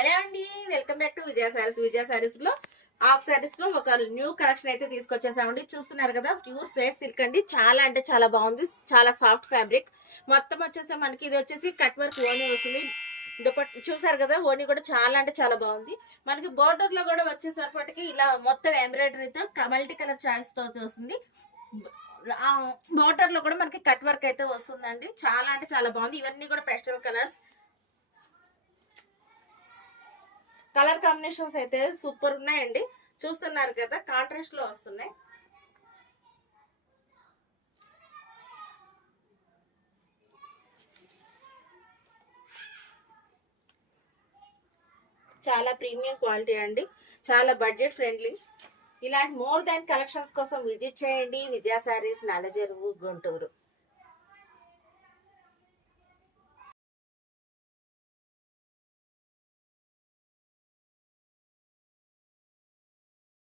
Hello అండి, welcome back to విజయ సారీస్. విజయ సారీస్ లో half saris లో ఒక న్యూ కలెక్షన్ అయితే తీసుకొచ్చేసామండి. చూస్తున్నారు కదా, ప్యూర్ స్వేస్ సిల్క్ అండి. చాలా అంటే చాలా బాగుంది. చాలా సాఫ్ట్ ఫ్యాబ్రిక్. మొత్తం వచ్చేసి మనకి ఇది వచ్చేసి కట్ వర్క్ ఓనీ వస్తుంది. చూసారు కదా, ఓనీ కూడా చాలా అంటే చాలా బాగుంది. మనకి బోర్డర్ లో కూడా వచ్చేసరికి ఇలా మొత్తం ఎంబ్రాయిడరీతో మల్టీ కలర్ చాయిస్ తో వస్తుంది. బోర్డర్ లో కూడా మనకి కట్ వర్క్ అయితే వస్తుందండి. చాలా అంటే చాలా బాగుంది. ఇవన్నీ కూడా పెస్టల్ కలర్స్. కలర్ కాంబినేషన్స్ అయితే సూపర్ ఉన్నాయండి. చూస్తున్నారు కదా, కాంట్రాస్ట్ లో వస్తున్నాయి. చాలా ప్రీమియం క్వాలిటీ అండి. చాలా బడ్జెట్ ఫ్రెండ్లీ. ఇలాంటి మోర్ దాన్ కలెక్షన్స్ కోసం విజిట్ చేయండి విజయ సారీస్, నల్లచెరువు, గుంటూరు.